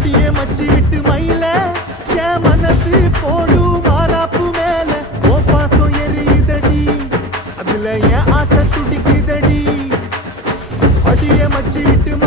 அடியே மச்சி விட்டு மயில என் மனசு போடு மாறாப்பு மேல ஓ பாசம் எரியுதடி அதுல என் ஆசை துடிக்குதடி அடியே மச்சி விட்டு